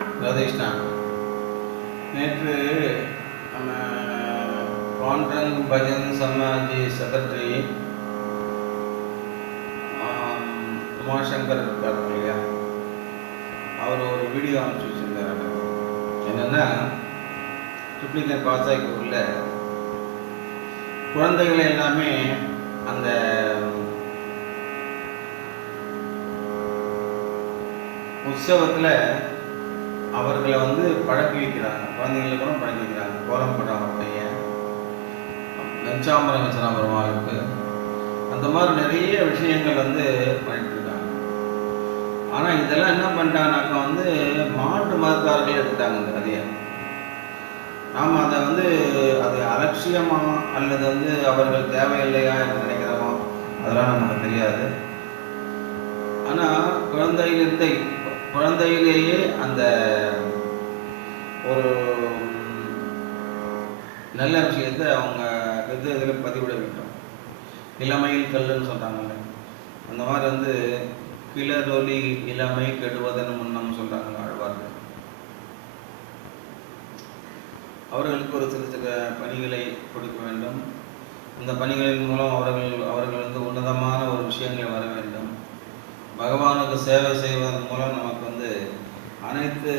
ராதேஷ்ணா நேற்று நம்ம பாண்டன் பஜன் சமாஜி செக்ரட்டரி உமாசங்கர் இருக்கார் இல்லையா? அவர் ஒரு வீடியோ அனுப்பிச்சு வச்சிருந்தார். என்னென்னா என்னன்னா பாஸ் பாசாய்க்கூரில் குழந்தைகள் எல்லாமே அந்த உற்சவத்தில் அவர்களை வந்து பழக்கி வைக்கிறாங்க. குழந்தைங்களை கூட பழக்கி வைக்கிறாங்க. கோலம் பையன் வெஞ்சாமரம் வச்சுனா பெருமாளுக்கு அந்த மாதிரி நிறைய விஷயங்கள் வந்து பண்ணிட்டு இருக்காங்க. ஆனால் இதெல்லாம் என்ன பண்ணிட்டாங்கனாக்கா வந்து மாட்டு மதத்தார்கள் எடுத்துட்டாங்க இந்த கதையை. நாம் அதை வந்து அது அலட்சியமா அல்லது வந்து அவர்கள் தேவையில்லையா என்று நினைக்கிறோமோ அதெல்லாம் நமக்கு தெரியாது. ஆனால் குழந்தையிலிருந்தே குழந்தையிலேயே அந்த ஒரு நல்ல விஷயத்தை அவங்க இது இதில் பதிவிட வேண்டும். இளமையில் கல்லுன்னு சொல்கிறாங்கல்ல அந்த மாதிரி வந்து கிளறொலி இளமை கெடுவதன் முன்னம் சொல்கிறாங்க ஆழ்வார்கள். அவர்களுக்கு ஒரு சிறு சில பணிகளை கொடுக்க வேண்டும். இந்த பணிகளின் மூலம் அவர்கள் அவர்கள் வந்து உன்னதமான ஒரு விஷயங்களை வர வேண்டும். பகவானுக்கு சேவை செய்வதன் மூலம் நமக்கு வந்து அனைத்து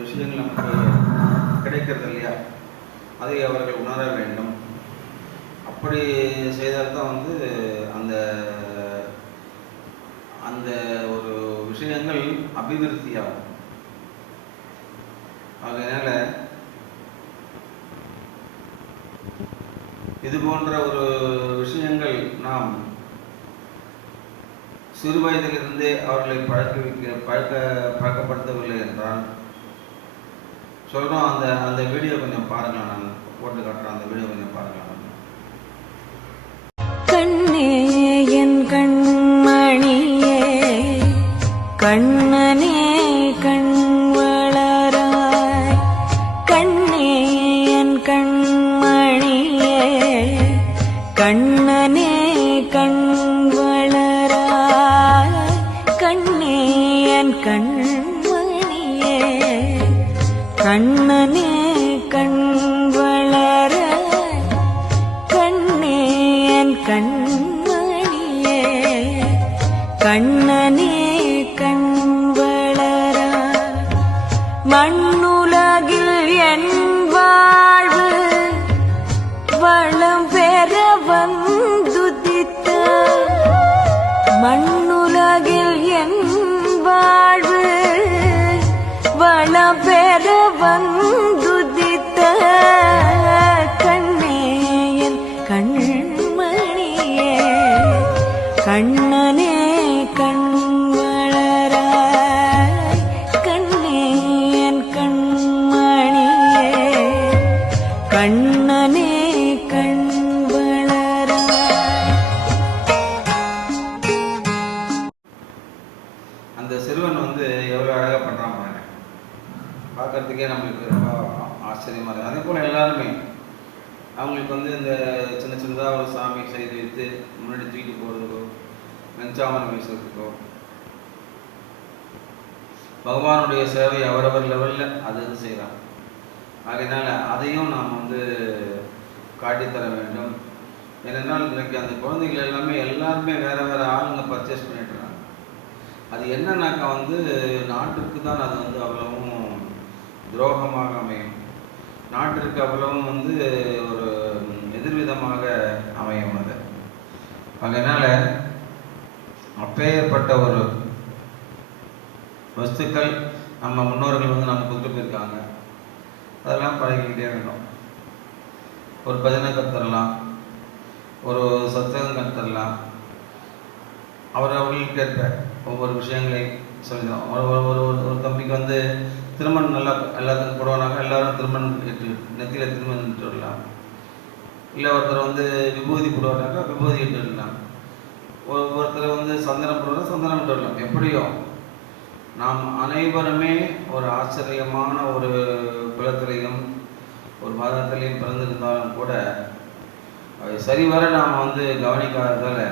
விஷயங்களும் நமக்கு கிடைக்கிறது இல்லையா? அதை அவர்கள் உணர வேண்டும். அப்படி செய்தால்தான் வந்து அந்த அந்த ஒரு விஷயங்கள் அபிவிருத்தியாகும். அதனால இது போன்ற ஒரு விஷயங்கள் நாம் சிறு வயதிலிருந்தே அவர்களை பழக்க வைக்க பழக்க பழக்கப்படுத்தவில்லை என்றால் சொல்கிறோம் அந்த அந்த வீடியோ கொஞ்சம் பாருங்களேன் நான் போட்டு காட்டுறேன் அந்த வீடியோ கொஞ்சம் பாருங்களேன். கண்ணே என் கண்மணியே கண் கண்மணியே கண்ணனே கண் வளர கண்ணேன் கண்மணியே கண்ணனே கண் வளர மண் பெற வந்துதித்த கண்ணே என் கண்மணியே கண்ணனே இருக்காங்க அதே போல் எல்லாருமே. அவங்களுக்கு வந்து இந்த சின்ன சின்னதாக ஒரு சாமி செய்து வைத்து முன்னாடி தூக்கிட்டு போகிறதுக்கோ வெஞ்சாமரம் வீசுறதுக்கோ பகவானுடைய சேவை அவரவர் லெவலில் அது இது செய்கிறான் அதனால் அதையும் நாம் வந்து காட்டித்தர வேண்டும். ஏனென்றால் இன்றைக்கு அந்த குழந்தைகள் எல்லாமே எல்லாருமே வேற வேற ஆளுங்க பர்ச்சேஸ் பண்ணிட்டு இருக்காங்க அது என்னன்னாக்கா வந்து நாட்டுக்கு தான் அது வந்து அவ்வளவும் துரோகமாக அமையும். நாட்டிற்கு அவ்வளவும் வந்து ஒரு எதிர்விதமாக அமையும் அது. அதனால அப்பேற்பட்ட ஒரு வஸ்துக்கள் நம்ம முன்னோர்கள் வந்து நம்ம கொடுத்து போயிருக்காங்க. அதெல்லாம் பழகிக்கிட்டே வேணும் ஒரு பஜனை கற்றுடலாம் ஒரு சத்தகம் கற்றுடலாம் அவர் அவர்களுக்கு ஏற்ப ஒவ்வொரு விஷயங்களை சொல்லிடுவோம் ஒரு ஒரு ஒரு ஒரு ஒரு தம்பிக்கு வந்து திருமணம் நல்லா எல்லாத்துக்கும் போடுவானாங்க எல்லாரும் திருமணம் இட்டு நெத்தியில் திருமணம் இட்டு விடலாம் இல்லை ஒருத்தர் வந்து விபூதி போடுவாருனாக்கா விபூதி இட்டு விடலாம் ஒருத்தர் வந்து சந்தனம் போடுவாங்க சந்தனம் இட்டு விடலாம் எப்படியோ நாம் அனைவருமே ஒரு ஆச்சரியமான ஒரு குலத்திலையும் ஒரு மதத்திலையும் பிறந்திருந்தாலும் கூட அவை சரிவர நாம் வந்து கவனிக்காததால்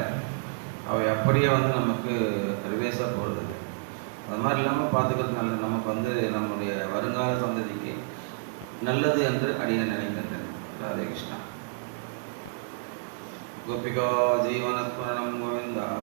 அவை அப்படியே வந்து நமக்கு ரிவேஸாக போடுது அது மாதிரி இல்லாமல் பார்த்துக்கிறது நல்லது. நமக்கு வந்து நம்முடைய வருங்கால சந்ததிக்கு நல்லது என்று அடிய நினைக்கின்றேன். ராதே கிருஷ்ணா. கோபிகா ஜீவனஸ்மரணம் கோவிந்தா.